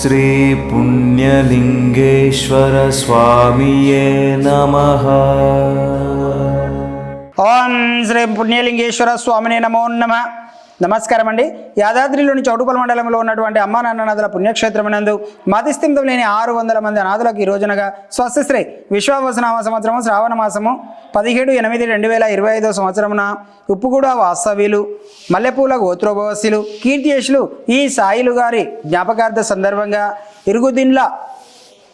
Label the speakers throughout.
Speaker 1: శ్రీ పుణ్యలింగేశ్వర స్వామియే నమ
Speaker 2: ఓం శ్రీ పుణ్యలింగేశ్వర స్వామినే నమో నమ నమస్కారం అండి యాదాద్రిలోని చౌటుపల మండలంలో ఉన్నటువంటి అమ్మా నాన్న నదుల పుణ్యక్షేత్రమునందు మతిస్థింతం లేని ఆరు వందల మంది అనాథులకు ఈ రోజునగా స్వస్తిశ్రీ విశ్వావసనామ సంవత్సరము శ్రావణ మాసము పదిహేడు ఎనిమిది రెండు వేల ఇరవై ఐదో సంవత్సరమున ఉప్పుగూడ వాస్తవ్యులు మల్లెపూల గోత్రోభవస్యులు కీర్తియేషులు ఈ సాయిలు గారి జ్ఞాపకార్థ సందర్భంగా ఇరుగుదిన్ల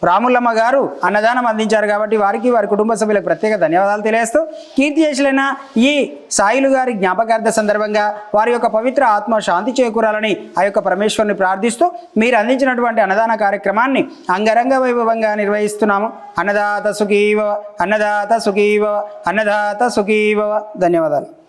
Speaker 2: రాములమ్మ గారు అన్నదానం అందించారు కాబట్టి వారికి వారి కుటుంబ సభ్యులకు ప్రత్యేక ధన్యవాదాలు తెలియజేస్తూ కీర్తి చేసిన ఈ సాయిలు గారి జ్ఞాపకార్థ సందర్భంగా వారి యొక్క పవిత్ర ఆత్మ శాంతి చేకూరాలని ఆ యొక్క పరమేశ్వరుని ప్రార్థిస్తూ మీరు అందించినటువంటి అన్నదాన కార్యక్రమాన్ని అంగరంగ వైభవంగా నిర్వహిస్తున్నాము. అన్నదాత సుఖీవ అన్నదాత సుఖీవ అన్నదాత సుఖీవ ధన్యవాదాలు.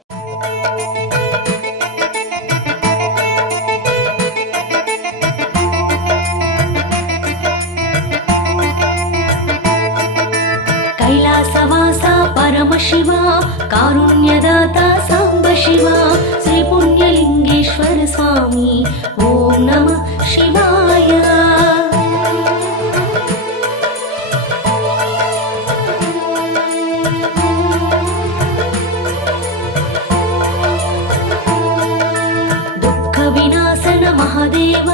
Speaker 3: परमशिव कारुण्यदाता साम्ब शिव। श्रीपुण्यलिङ्गेश्वर स्वामी। ॐ नमः शिवाय। दुःखविनाशन महादेव।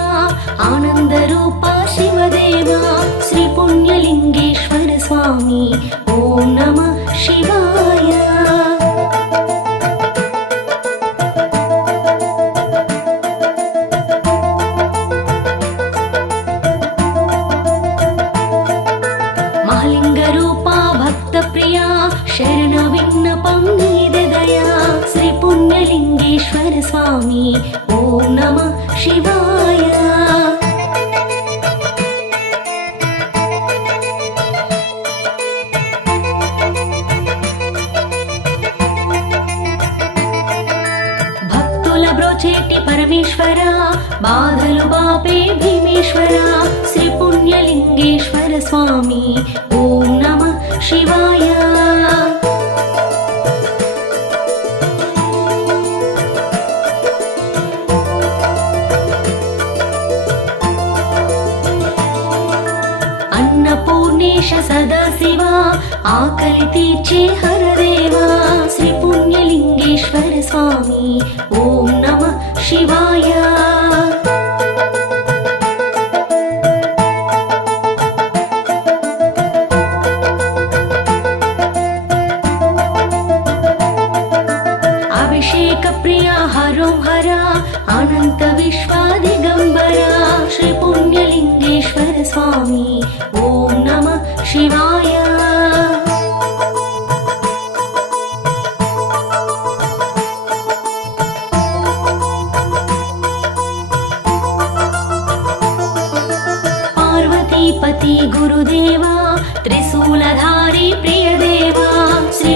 Speaker 3: आनन्दरूप शिवदेव। श्रीपुण्यलिङ्गेश्वर स्वामी। ॐ नमः शिवाय శ్రీ స్వామి ఓం నమ శివాయ. భక్తుల బ్రోచేటి పరమేశ్వర బాధలు బాపే భీమేశ్వర శ్రీ పుణ్యలింగేశ్వర స్వామి పుణ్యేశ సదాశివ ఆకలి తీర్చే హరదేవా. శ్రీ పుణ్యలింగేశ్వర స్వామి ఓం నమ శివాయ. అభిషేక ప్రియ హరోం హర అనంత విశ్వ దిగంబర శ్రీ పుణ్యలింగేశ్వర స్వామి ఓం నమ శివాయ. పార్వతీపతి గురుదేవా త్రిశూలధారి ప్రియదేవా శ్రీ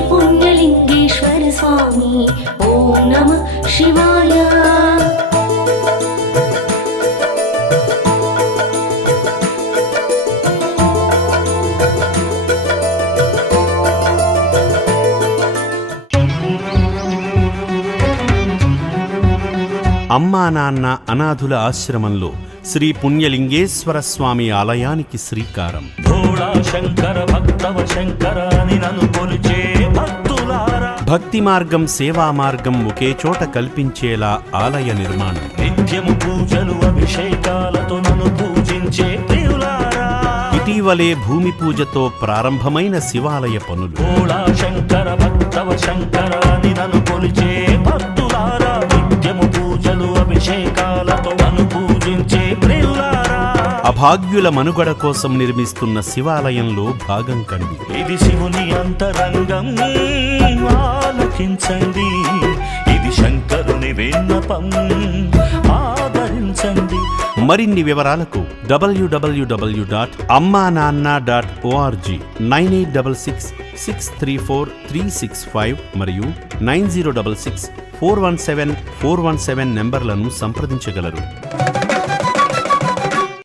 Speaker 4: అమ్మా నాన్న అనాథుల ఆశ్రమంలో శ్రీ పుణ్యలింగేశ్వర స్వామి ఆలయానికి శ్రీకారం.
Speaker 5: భోళా శంకర భక్తవ శంకర అని నన్ను కొలిచే భక్తులారా.
Speaker 4: భక్తి మార్గం సేవా మార్గం ఒకే చోట కల్పించేలా ఆలయ నిర్మాణం.
Speaker 5: నిత్యము పూజలు అభిషేకాలతో నన్ను పూజించే ప్రియులారా.
Speaker 4: ఇటీవలే భూమి పూజతో ప్రారంభమైన శివాలయ పనులు.
Speaker 5: భోళా శంకర భక్తవ శంకర అని నన్ను కొలిచే
Speaker 4: అభాగ్యుల మనుగడ కోసం నిర్మిస్తున్న శివాలయంలో భాగం కండి.
Speaker 5: ఇది శివుని అంతరంగం ఆలకించండి. ఇది శంకరుని విన్నపం ఆదరించండి.
Speaker 4: మరిన్ని వివరాలకు WWW dot Amma Nanna dot org nine eight double six six three four three six five మరియు nine zero double six four one seven four one seven నెంబర్లను సంప్రదించగలరు.